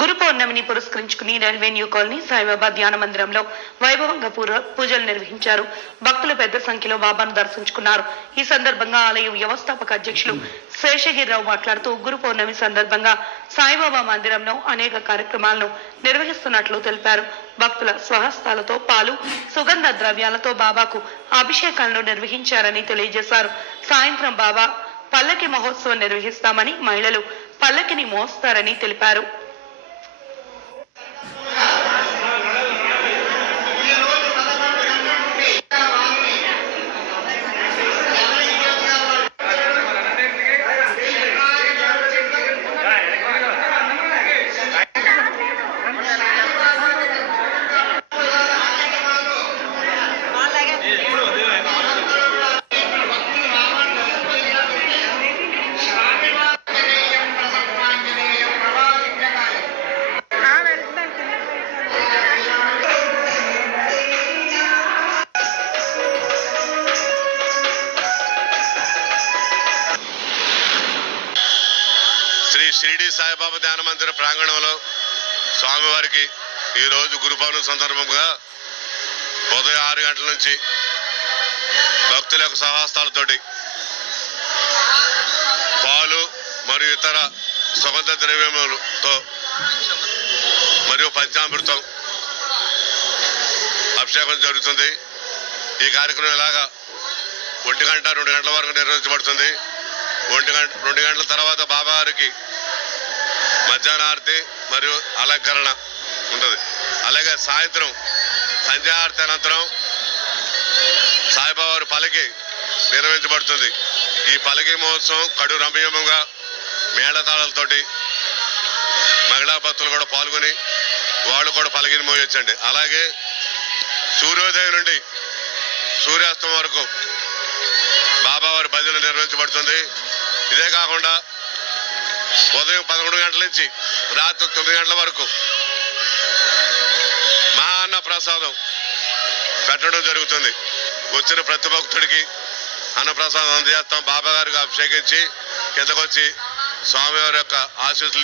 గురు పౌర్ణమిని పురస్కరించుకుని railway new colony Saibaba ధ్యాన మందిరంలో వైభవంగా పూజలు నిర్వహించారు. భక్తులు పెద్ద సంఖ్యలో బాబాను దర్శించుకున్నారు. ఈ సందర్భంగా ఆలయ వ్యవస్థాపక అధ్యక్షులు శేషగిరిరావు మాట్లాడుతూ గురు పౌర్ణమి సందర్భంగా సాయిబాబా మందిరంలో అనేక కార్యక్రమాలను నిర్వహిస్తున్నట్లు తెలిపారు. భక్తుల స్వహస్తాలతో పాలు, సుగంధ ద్రవ్యాలతో బాబాకు అభిషేకాలను నిర్వహించారని తెలియజేశారు. సాయంత్రం బాబా పల్లకి మహోత్సవం నిర్వహిస్తామని, మహిళలు పల్లకిని మోస్తారని తెలిపారు. శ్రీ షిరిడి సాయిబాబా ధ్యాన మందిర ప్రాంగణంలో స్వామివారికి ఈరోజు గురు పౌర్ణమి సందర్భంగా ఉదయం 6 గంటల నుంచి భక్తుల యొక్క సహస్తాలతోటి పాలు మరియు ఇతర సుగంధ ద్రవ్యములతో మరియు పంచామృతం అభిషేకం జరుగుతుంది. ఈ కార్యక్రమం ఇలాగా 1 గంట 2 గంటల వరకు నిర్వహించబడుతుంది. 2 గంటల తర్వాత బాబావారికి మధ్యాహ్న హారతి మరియు అలంకరణ ఉంటుంది. అలాగే సాయంత్రం సంధ్యాహారతి అనంతరం సాయిబాబా పల్లకి నిర్వహించబడుతుంది. ఈ పల్లకి మహోత్సవం కడు రమణీయంగా మేళతాళాలతోటి మహిళా భక్తులు కూడా పాల్గొని వాళ్ళు కూడా పల్లకిని మోయొచ్చండి. అలాగే సూర్యోదయం నుండి సూర్యాస్తం వరకు బాబావారి భజన నిర్వహించబడుతుంది. ఇదే కాకుండా ఉదయం 11 గంటల నుంచి రాత్రి 9 గంటల వరకు మహా ప్రసాదం పెట్టడం జరుగుతుంది. వచ్చిన ప్రతి భక్తుడికి అన్నప్రసాదం అందజేస్తాం. బాబా గారికి అభిషేకించి కిందకొచ్చి స్వామివారి యొక్క ఆశీస్సులు